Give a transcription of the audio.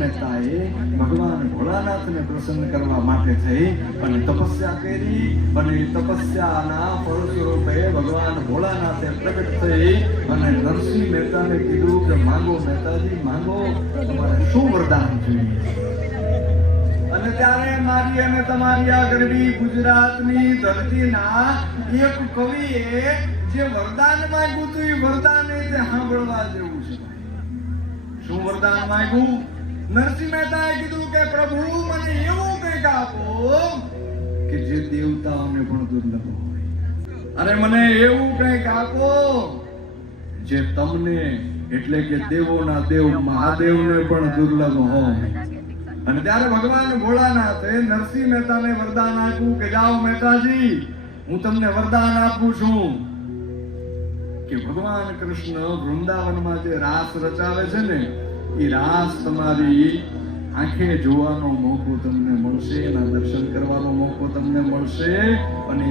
મહેતાએ ભગવાન ભોળાનાથને પ્રસન્ન કરવા માટે થઈ અને તપસ્યા કરી અને તપસ્યાના ફળ સ્વરૂપે ભગવાન ભોળાનાથે પ્રગટ થઈ અને નરસિંહ મહેતાને કીધું કે માંગો મહેતાજી માંગો, તમારે શું વરદાન જોઈએ? અને ત્યારે મારી અને તમારી આ ગરવી ગુજરાતની ધરતીના એક કવિએ જે વરદાન માંગ્યું હતું એ વરદાન તે સાંભળવા જેવું છે. શું વરદાન માંગ્યું? નરસિંહ મહેતાએ કીધું કે પ્રભુ મને એવું કંઈક આપો કે જે દેવતાઓને પણ દુર્લભ હોય. અરે મને એવું કંઈક આપો જે તમને એટલે કે દેવોના દેવ મહાદેવને પણ દુર્લભ હોય. અને ત્યારે ભગવાન ભોળાનાથે નરસિંહ મહેતાને વરદાન આપ્યું કે જાઓ મહેતાજી, હું તમને વરદાન આપું છું કે ભગવાન કૃષ્ણ વૃંદાવનમાં જે રાસ રચાવે છે ને એ રાસ તમારી આંખે જોવાનો મોકો તમને મળશે, એના દર્શન કરવાનો મોકો તમને મળશે અને